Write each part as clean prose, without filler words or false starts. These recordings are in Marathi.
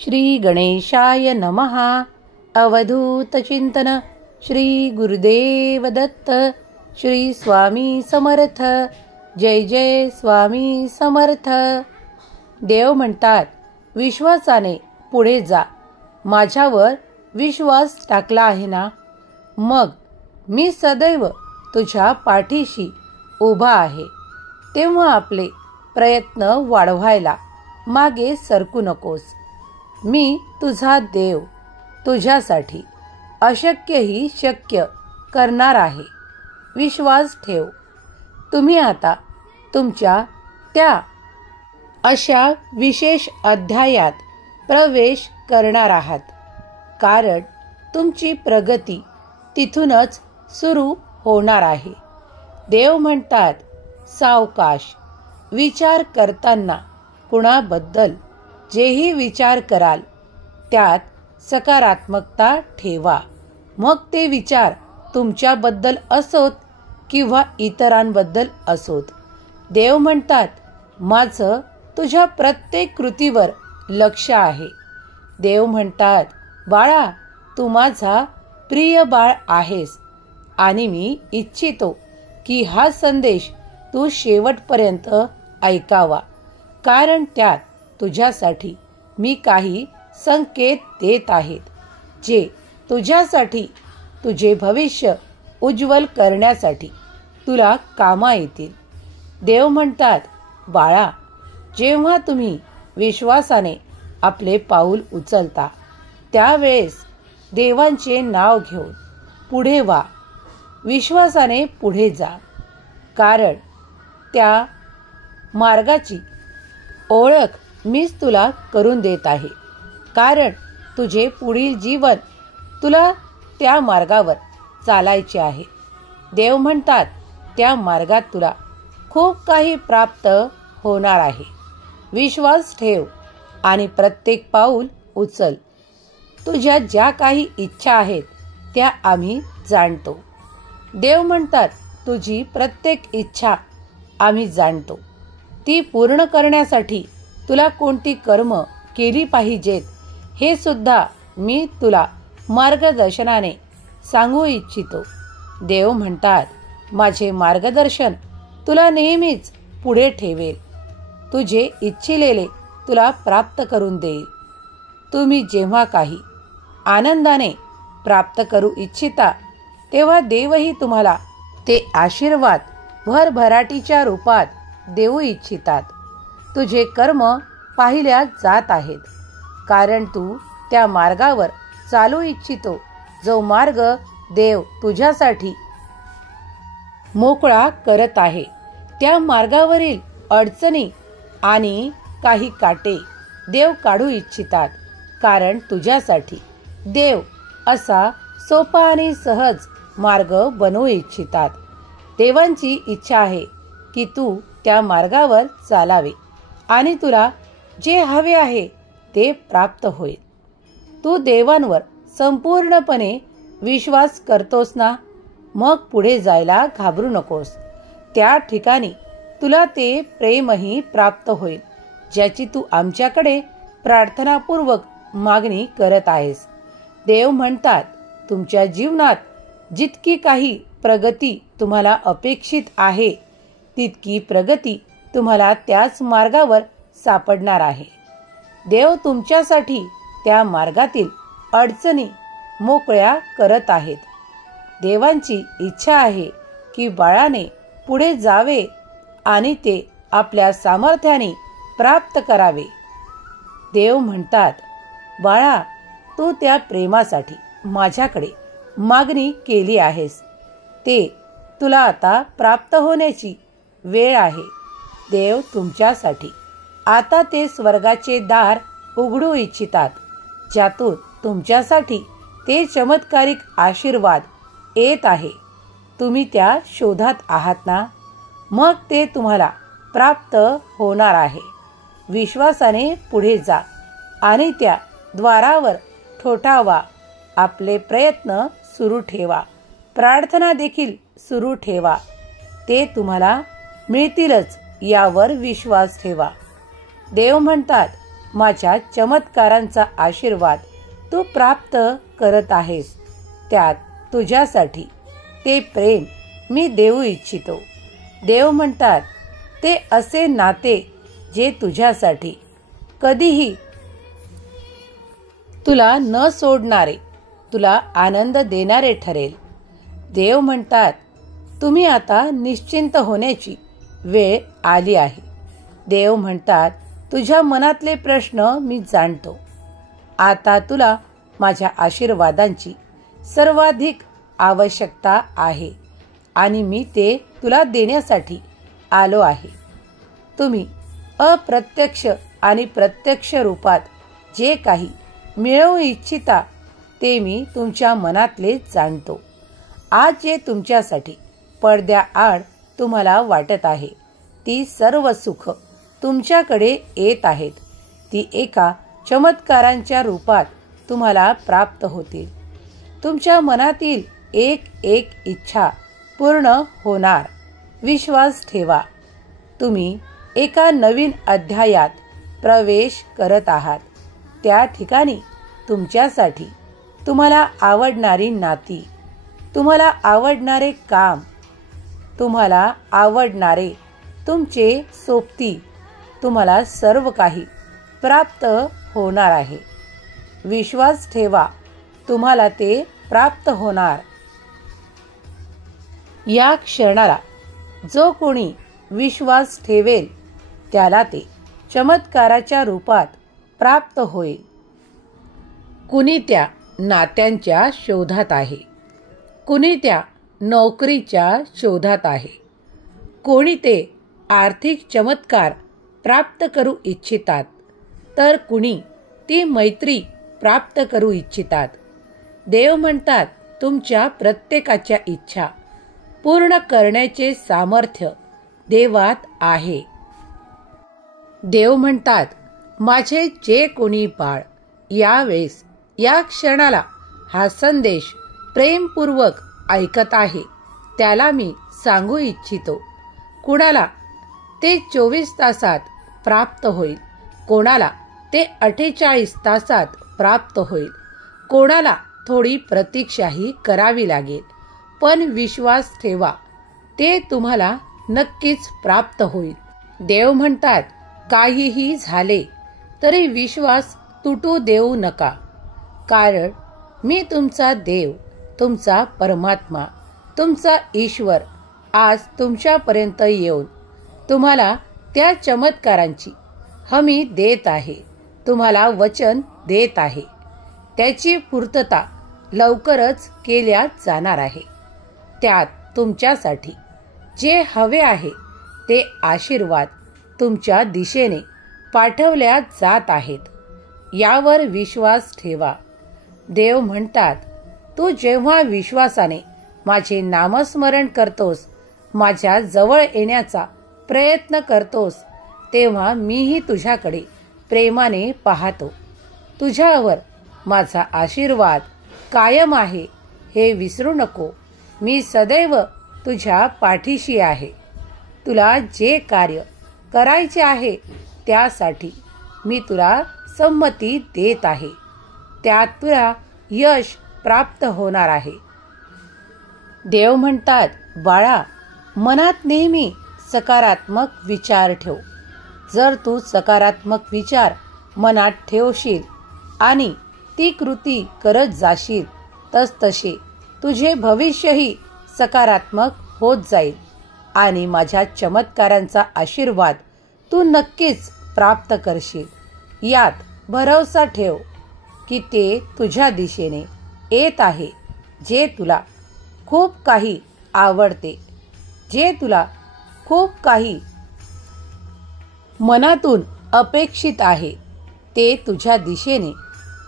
श्री गणेशाय नमः. अवधूत चिंतन. श्री गुरुदेव दत्त. श्री स्वामी समर्थ. जय जय स्वामी समर्थ. देव म्हणतात, विश्वासाने पुढे जा. माझ्यावर विश्वास टाकला आहे ना, मग मी सदैव तुझ्या पाठीशी उभा आहे. तेव्हा आपले प्रयत्न वाढवायला मागे सरकू नकोस. मी तुझा देव तुझ्यासाठी अशक्यही शक्य करणार आहे. विश्वास ठेव. तुम्ही आता तुमच्या त्या अशा विशेष अध्यायात प्रवेश करणार आहात, कारण तुमची प्रगती तिथूनच सुरू होणार आहे. देव म्हणतात, सावकाश. विचार करताना कुणाबद्दल जेही विचार कराल त्यात सकारात्मकता ठेवा. मग ते विचार तुमच्याबद्दल असोत किंवा इतरांबद्दल असोत. देव म्हणतात, माझं तुझ्या प्रत्येक कृतीवर लक्ष आहे. देव म्हणतात, बाळा, तू माझा प्रिय बाळ आहेस आणि मी इच्छितो की हा संदेश तू शेवटपर्यंत ऐकावा, कारण त्यात तुझ्यासाठी मी काही संकेत देत आहेत, जे तुझ्यासाठी तुझे भविष्य उज्ज्वल करण्यासाठी तुला कामा येतील. देव म्हणतात, बाळा, जेव्हा तुम्ही विश्वासाने आपले पाऊल उचलता त्यावेळेस देवांचे नाव घेऊन पुढे वा. विश्वासाने पुढे जा, कारण त्या मार्गाची ओळख मीच तुला करून देत आहे. कारण तुझे पुढील जीवन तुला त्या मार्गावर चालायचे आहे. देव म्हणतात, त्या मार्गात तुला खूप काही प्राप्त होणार आहे. विश्वास ठेव आणि प्रत्येक पाऊल उचल. तुझ्या ज्या काही इच्छा आहेत त्या आम्ही जाणतो. देव म्हणतात, तुझी प्रत्येक इच्छा आम्ही जाणतो. ती पूर्ण करण्यासाठी तुला कोणती कर्म केली पाहिजेत हे सुद्धा मी तुला मार्गदर्शनाने सांगू इच्छितो. देव म्हणतात, माझे मार्गदर्शन तुला नेहमीच पुढे ठेवेल. तुझे इच्छिलेले तुला प्राप्त करून देईल. तुम्ही जेव्हा काही आनंदाने प्राप्त करू इच्छिता तेव्हा देवही तुम्हाला ते आशीर्वाद भरभराटीच्या रूपात देऊ इच्छितात. तुझे कर्म पाहिल्या जात आहेत, कारण तू त्या मार्गावर चालू इच्छितो जो मार्ग देव तुझ्यासाठी मोकळा करत आहे. त्या मार्गावरील अडचणी आणि काही काटे देव काढू इच्छितात, कारण तुझ्यासाठी देव असा सोपा आणि सहज मार्ग बनवू इच्छितात. देवांची इच्छा आहे की तू त्या मार्गावर चालावे आणि तुला जे हवे आहे ते प्राप्त होईल. तू देवांवर संपूर्णपणे विश्वास करतोस ना, मग पुढे जायला घाबरू नकोस. त्या ठिकाणी तुला ते प्रेमही प्राप्त होईल, ज्याची तू आमच्याकडे प्रार्थनापूर्वक मागणी करत आहेस. देव म्हणतात, तुमच्या जीवनात जितकी काही प्रगती तुम्हाला अपेक्षित आहे तितकी प्रगती तुम्हाला त्याच मार्गावर सापडणार आहे. देव तुमच्यासाठी त्या मार्गातील अडचणी मोकळ्या करत आहेत. देवांची इच्छा आहे की बाळाने पुढे जावे आणि ते आपल्या सामर्थ्याने प्राप्त करावे. देव म्हणतात, बाळा, तू त्या प्रेमासाठी माझ्याकडे मागणी केली आहेस. ते तुला आता प्राप्त होण्याची वेळ आहे. देव तुमच्यासाठी आता ते स्वर्गाचे दार उघडू इच्छितात, ज्यातून तुमच्यासाठी ते चमत्कारिक आशीर्वाद येत आहे. तुम्ही त्या शोधात आहात ना, मग ते तुम्हाला प्राप्त होणार आहे. विश्वासाने पुढे जा आणि त्या द्वारावर ठोठावा. आपले प्रयत्न सुरू ठेवा. प्रार्थना देखील सुरू ठेवा. ते तुम्हाला मिळतीलच यावर विश्वास ठेवा. देव म्हणतात, माझ्या चमत्कारांचा आशीर्वाद तू प्राप्त करत आहेस, त्यात तुझ्यासाठी ते प्रेम मी देऊ इच्छितो. देव म्हणतात, ते असे नाते जे तुझ्यासाठी कधीही तुला न सोडणारे, तुला आनंद देणारे ठरेल. देव म्हणतात, तुम्ही आता निश्चिंत होण्याची वेळ आली आहे. देव म्हणतात, तुझ्या मनातले प्रश्न मी जाणतो. आता तुला माझ्या आशीर्वादांची सर्वाधिक आवश्यकता आहे आणि मी ते तुला देण्यासाठी आलो आहे. तुम्ही अप्रत्यक्ष आणि प्रत्यक्ष रूपात जे काही मिळवू इच्छिता ते मी तुमच्या मनातले जाणतो. आज जे तुमच्यासाठी पडद्याआड तुम्हाला वाटत आहे, ती सर्व सुख तुमच्याकडे येत आहेत. ती एका चमत्कारांच्या रूपात तुम्हाला प्राप्त होतील. तुमच्या मनातील एक एक इच्छा पूर्ण होणार. विश्वास ठेवा. तुम्ही एका नवीन अध्यायात प्रवेश करत आहात. त्या ठिकाणी तुमच्यासाठी तुम्हाला आवडणारी नाती, तुम्हाला आवडणारे काम, तुम्हाला आवडणारे तुमचे सोबती, तुम्हाला सर्व काही प्राप्त होणार आहे. विश्वास ठेवा, तुम्हाला ते प्राप्त होणार. या क्षणाला जो कोणी विश्वास ठेवेल त्याला ते चमत्काराच्या रूपात प्राप्त होईल. कुणी त्या नात्यांच्या शोधात आहे, कुणी त्या नोकरीच्या शोधात आहे, कोणी ते आर्थिक चमत्कार प्राप्त करू इच्छितात, तर कुणी ती मैत्री प्राप्त करू इच्छितात. देव म्हणतात, तुमच्या प्रत्येकाच्या इच्छा पूर्ण करण्याचे सामर्थ्य देवात आहे. देव म्हणतात, माझे जे कोणी बाळ यावेळेस या क्षणाला हा संदेश प्रेमपूर्वक ऐकत आहे, त्याला मी सांगू इच्छितो. कुणाला ते 24 तासात प्राप्त होईल, कोणाला ते 48 तासात प्राप्त होईल, कोणाला थोडी प्रतीक्षाही करावी लागेल. पण विश्वास ठेवा, ते तुम्हाला नक्कीच प्राप्त होईल. देव म्हणतात, काहीही झाले तरी विश्वास तुटू देऊ नका, कारण मी तुमचा देव, तुमचा परमात्मा, तुमचा ईश्वर आज तुमच्यापर्यंत येऊन तुम्हाला त्या चमत्कारांची हमी देत आहे, तुम्हाला वचन देत आहे. त्याची पूर्तता लवकरच केल्या जाणार आहे. त्यात तुमच्यासाठी जे हवे आहे ते आशीर्वाद तुमच्या दिशेने पाठवल्या जात आहेत. यावर विश्वास ठेवा. देव म्हणतात, तू जेव्हा विश्वासाने माझे नामस्मरण करतोस, माझ्या जवळ येण्याचा प्रयत्न करतोस, तेव्हा मीही तुझ्याकडे प्रेमाने पाहतो. तुझ्यावर माझा आशीर्वाद कायम आहे हे विसरू नको. मी सदैव तुझ्या पाठीशी आहे. तुला जे कार्य करायचे आहे त्यासाठी मी तुला संमती देत आहे. त्यात तुला यश प्राप्त होणार आहे. देव म्हणतात, बाळा, मनात नेहमी सकारात्मक विचार ठेव. जर तू सकारात्मक विचार मनात ठेवशील आणि ती कृती करत जाशील, तसतसे तुझे भविष्यही सकारात्मक होत जाईल आणि माझ्या चमत्कारांचा आशीर्वाद तू नक्कीच प्राप्त करशील. यात भरवसा ठेव की ते तुझ्या दिशेने येत आहे. जे तुला खूप काही आवडते, जे तुला खूप काही मनातून अपेक्षित आहे, ते तुझ्या दिशेने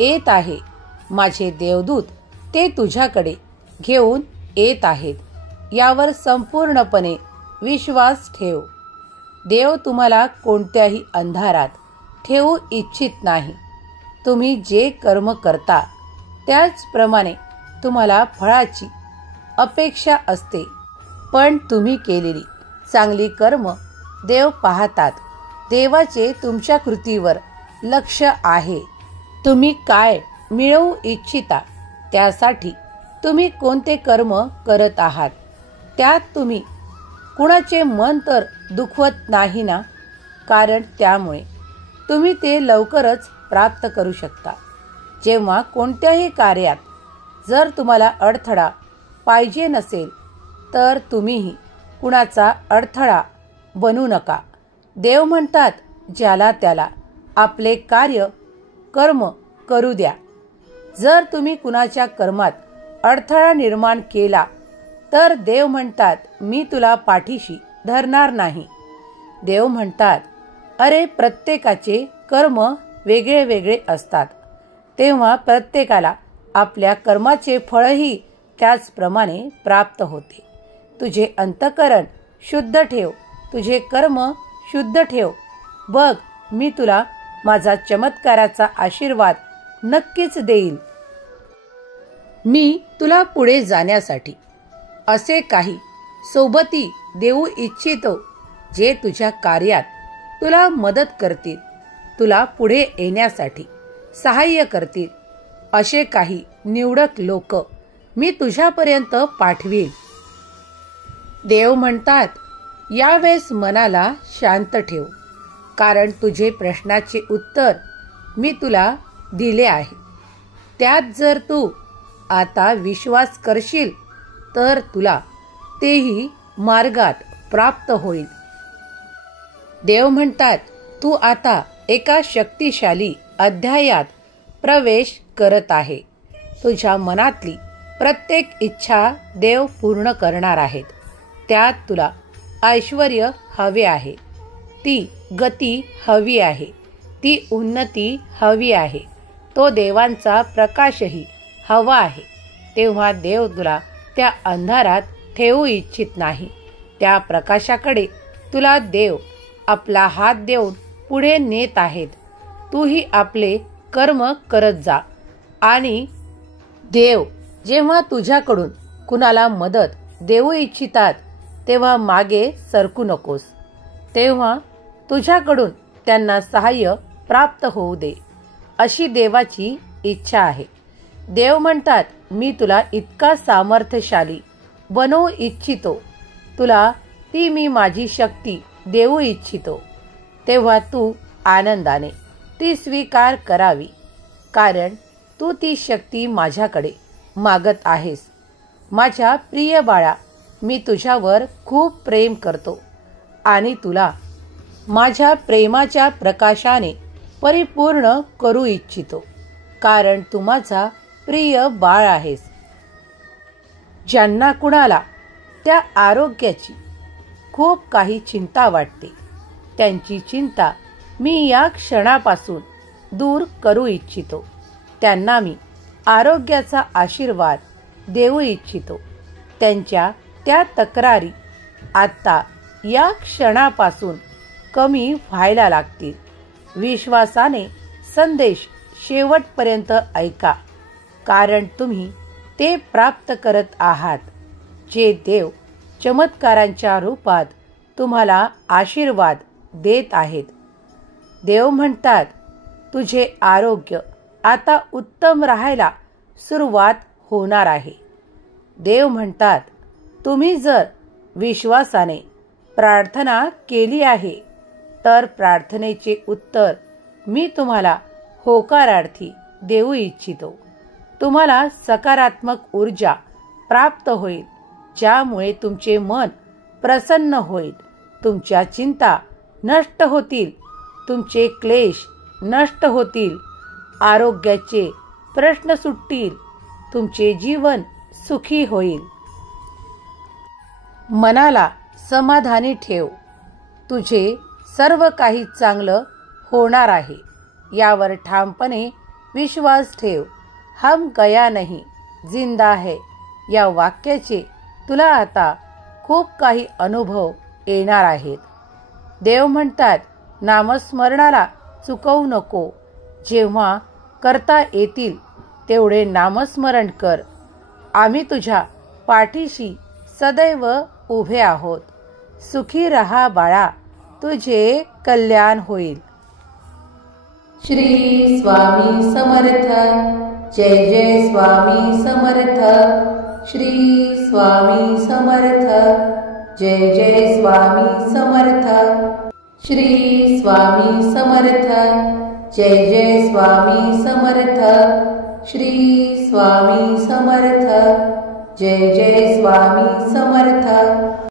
येत आहे. माझे देवदूत ते तुझ्याकडे घेऊन येत आहेत. यावर संपूर्णपणे विश्वास ठेव. देव तुम्हाला कोणत्याही अंधारात ठेवू इच्छित नाही. तुम्ही जे कर्म करता त्याचप्रमाणे तुम्हाला फळाची अपेक्षा असते, पण तुम्ही केलेली चांगली कर्म देव पाहतात. देवाचे तुमच्या कृतीवर लक्ष आहे. तुम्ही काय मिळवू इच्छिता, त्यासाठी तुम्ही कोणते कर्म करत आहात, त्यात तुम्ही कुणाचे मन तर दुखवत नाही ना, कारण त्यामुळे तुम्ही ते लवकरच प्राप्त करू शकता. जेव्हा कोणत्याही कार्यात जर तुम्हाला अडथळा पाहिजे नसेल, तर तुम्हीही कुणाचा अडथळा बनू नका. देव म्हणतात, ज्याला त्याला आपले कार्य कर्म करू द्या. जर तुम्ही कुणाच्या कर्मात अडथळा निर्माण केला, तर देव म्हणतात, मी तुला पाठीशी धरणार नाही. देव म्हणतात, अरे प्रत्येकाचे कर्म वेगळे वेगळे असतात, तेव्हा प्रत्येकाला आपल्या कर्माचे फळही त्याचप्रमाणे प्राप्त होते. तुझे अंतःकरण शुद्ध ठेव, तुझे कर्म शुद्ध ठेव. बघ, मी तुला माझा चमत्काराचा आशीर्वाद नक्कीच देईल. मी तुला पुढे जाण्यासाठी असे काही सोबती देऊ इच्छितो, जे तुझ्या कार्यात तुला मदत करतील, तुला पुढे येण्यासाठी सहाय्य करतील. असे काही निवडक लोक मी तुझ्यापर्यंत पाठवील. देव म्हणतात, यावेळेस मनाला शांत ठेव, कारण तुझे प्रश्नाचे उत्तर मी तुला दिले आहे. त्यात जर तू आता विश्वास करशील, तर तुला तेही मार्गात प्राप्त होईल. देव म्हणतात, तू आता एका शक्तिशाली अध्यायात प्रवेश करत आहे. तुझ्या मनातली प्रत्येक इच्छा देव पूर्ण करणार आहेत. त्यात तुला ऐश्वर्य हवे आहे, ती गती हवी आहे, ती उन्नती हवी आहे, तो देवांचा प्रकाशही हवा आहे. तेव्हा देव तुला त्या अंधारात ठेवू इच्छित नाही. त्या प्रकाशाकडे तुला देव आपला हात देऊन पुढे नेत आहेत. तूही आपले कर्म करत जा. आणि देव जेव्हा तुझ्याकडून कुणाला मदत देऊ इच्छितात, तेव्हा मागे सरकू नकोस. तेव्हा तुझ्याकडून त्यांना सहाय्य प्राप्त होऊ दे, अशी देवाची इच्छा आहे. देव म्हणतात, मी तुला इतका सामर्थ्यशाली बनवू इच्छितो, तुला ती मी माझी शक्ती देऊ इच्छितो. तेव्हा तू आनंदाने ती स्वीकार करावी, कारण तू ती शक्ती माझ्याकडे मागत आहेस. माझ्या प्रिय बाळा, मी तुझ्यावर खूप प्रेम करतो आणि तुला माझ्या प्रेमाच्या प्रकाशाने परिपूर्ण करू इच्छितो, कारण तू माझा प्रिय बाळ आहेस. ज्यांना कुणाला त्या आरोग्याची खूप काही चिंता वाटते, त्यांची चिंता मी या क्षणापासून दूर करू इच्छितो. त्यांना मी आरोग्याचा आशीर्वाद देऊ इच्छितो. त्यांच्या त्या तक्रारी आता या क्षणापासून कमी व्हायला लागतील. विश्वासाने संदेश शेवटपर्यंत ऐका, कारण तुम्ही ते प्राप्त करत आहात, जे देव चमत्कारांच्या रूपात तुम्हाला आशीर्वाद देत आहेत. देव म्हणतात, तुझे आरोग्य आता उत्तम राहायला सुरुवात होणार आहे. देव म्हणतात, तुम्ही जर विश्वासाने प्रार्थना केली आहे, तर प्रार्थनेचे उत्तर मी तुम्हाला होकारार्थी देऊ इच्छितो. तुम्हाला सकारात्मक ऊर्जा प्राप्त होईल, ज्यामुळे तुमचे मन प्रसन्न होईल. तुमच्या चिंता नष्ट होतील, तुमचे क्लेश नष्ट होतील, आरोग्याचे प्रश्न सुटतील, तुमचे जीवन सुखी होईल. मनाला समाधानी ठेव, तुझे सर्व काही चांगलं होणार आहे, यावर ठामपणे विश्वास ठेव. हम गया नहीं जिंदा है या वाक्याचे तुला आता खूप काही अनुभव येणार आहेत. देव म्हणतात, नामस्मरणाला चुकवू नको. जेव्हा करता येतील तेवढे नामस्मरण कर. आम्ही तुझ्या पाठीशी सदैव उभे आहोत. सुखी रहा बाळा, तुझे कल्याण होईल. श्री स्वामी समर्थ। जय जय स्वामी समर्थ। श्री स्वामी समर्थ। जय जय स्वामी समर्थ। श्री स्वामी समर्थ। जय जय स्वामी समर्थ। श्री स्वामी समर्थ। जय जय स्वामी समर्थ।